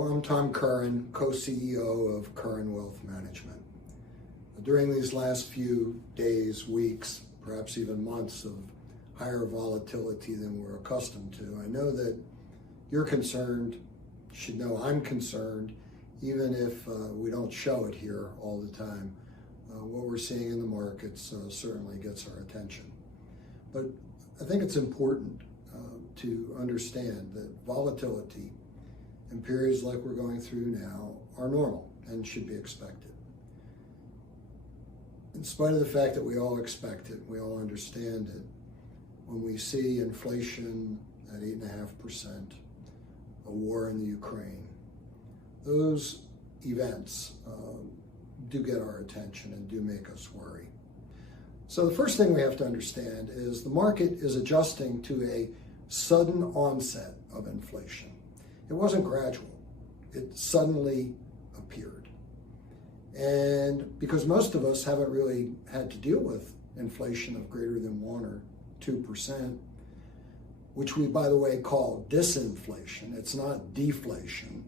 Hello, I'm Tom Curran, co-CEO of Curran Wealth Management. During these last few days, weeks, perhaps even months of higher volatility than we're accustomed to, I know that you're concerned, you should know I'm concerned, even if we don't show it here all the time. What we're seeing in the markets certainly gets our attention. But I think it's important to understand that volatility in periods like we're going through now are normal and should be expected. In spite of the fact that we all expect it, we all understand it, when we see inflation at 8.5%, a war in the Ukraine, those events do get our attention and do make us worry. So the first thing we have to understand is the market is adjusting to a sudden onset of inflation. It wasn't gradual, it suddenly appeared. And because most of us haven't really had to deal with inflation of greater than 1 or 2%, which we, by the way, call disinflation. It's not deflation,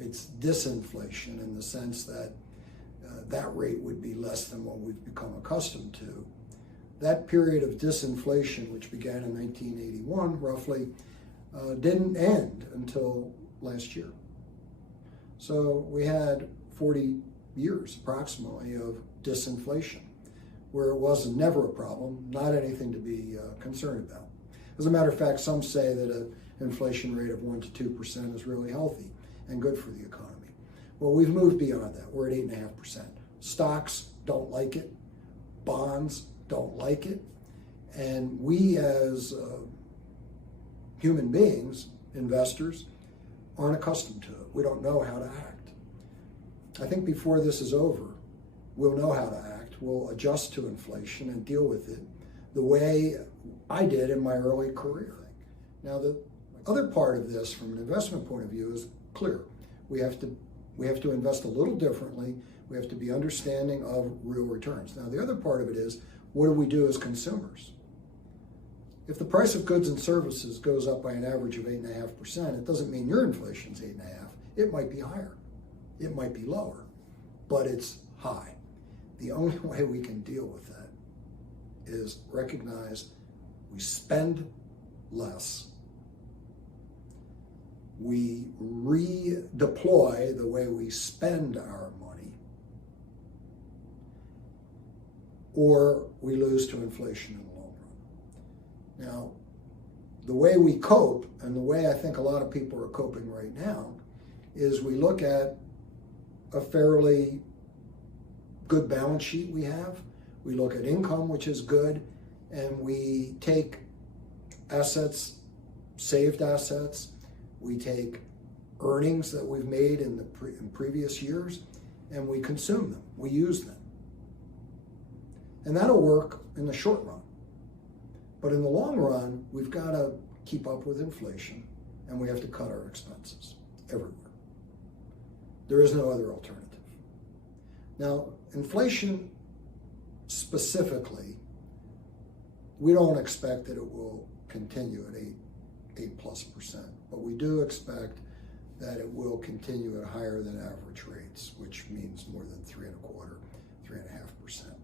it's disinflation in the sense that that rate would be less than what we've become accustomed to. That period of disinflation, which began in 1981 roughly, didn't end until last year. So we had 40 years approximately of disinflation, where it was never a problem, not anything to be concerned about. As a matter of fact, some say that an inflation rate of 1 to 2% is really healthy and good for the economy. Well, we've moved beyond that. We're at 8.5%. Stocks don't like it. Bonds don't like it. And we as human beings, investors, aren't accustomed to it. We don't know how to act. I think before this is over, we'll know how to act. We'll adjust to inflation and deal with it the way I did in my early career. Now, the other part of this from an investment point of view is clear. We have to invest a little differently. We have to be understanding of real returns. Now, the other part of it is, what do we do as consumers? If the price of goods and services goes up by an average of 8.5%, it doesn't mean your inflation's 8.5%. It might be higher. It might be lower, but it's high. The only way we can deal with that is recognize we spend less. We redeploy the way we spend our money, or we lose to inflation in the long run. Now, the way we cope, and the way I think a lot of people are coping right now, is we look at a fairly good balance sheet we have. We look at income, which is good, and we take assets, saved assets, we take earnings that we've made in previous years, and we consume them, we use them. And that'll work in the short run. But in the long run, we've got to keep up with inflation, and we have to cut our expenses everywhere. There is no other alternative. Now, inflation specifically, we don't expect that it will continue at 8+%, but we do expect that it will continue at higher than average rates, which means more than 3.25%, 3.5%.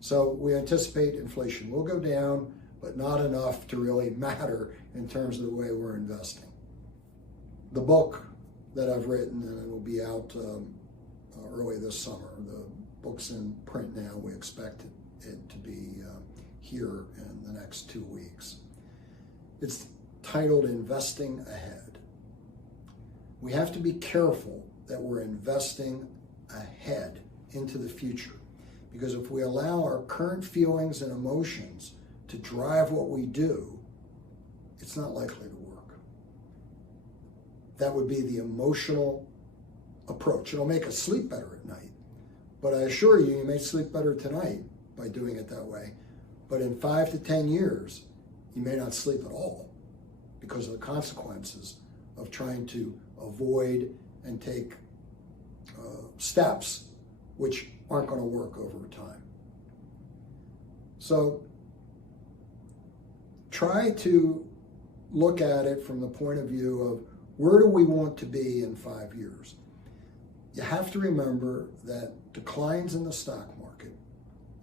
So we anticipate inflation will go down, but not enough to really matter in terms of the way we're investing. The book that I've written, and it will be out early this summer, the book's in print now, we expect it to be here in the next 2 weeks. It's titled Investing Ahead. We have to be careful that we're investing ahead into the future, because if we allow our current feelings and emotions to drive what we do, it's not likely to work. That would be the emotional approach. It'll make us sleep better at night, but I assure you, you may sleep better tonight by doing it that way. But in 5 to 10 years, you may not sleep at all because of the consequences of trying to avoid and take steps which aren't going to work over time. So try to look at it from the point of view of Where do we want to be in 5 years? You have to remember that declines in the stock market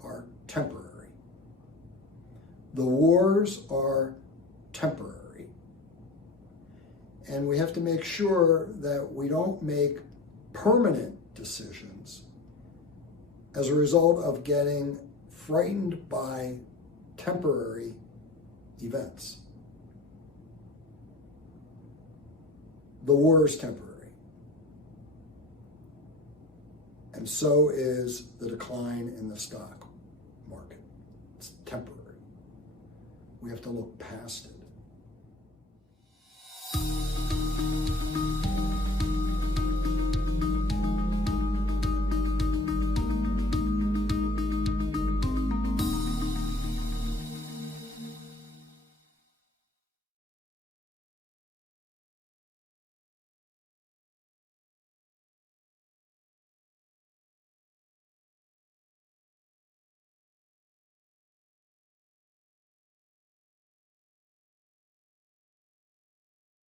are temporary. The wars are temporary. And we have to make sure that we don't make permanent decisions as a result of getting frightened by temporary events. The war is temporary. And so is the decline in the stock market. It's temporary. We have to look past it.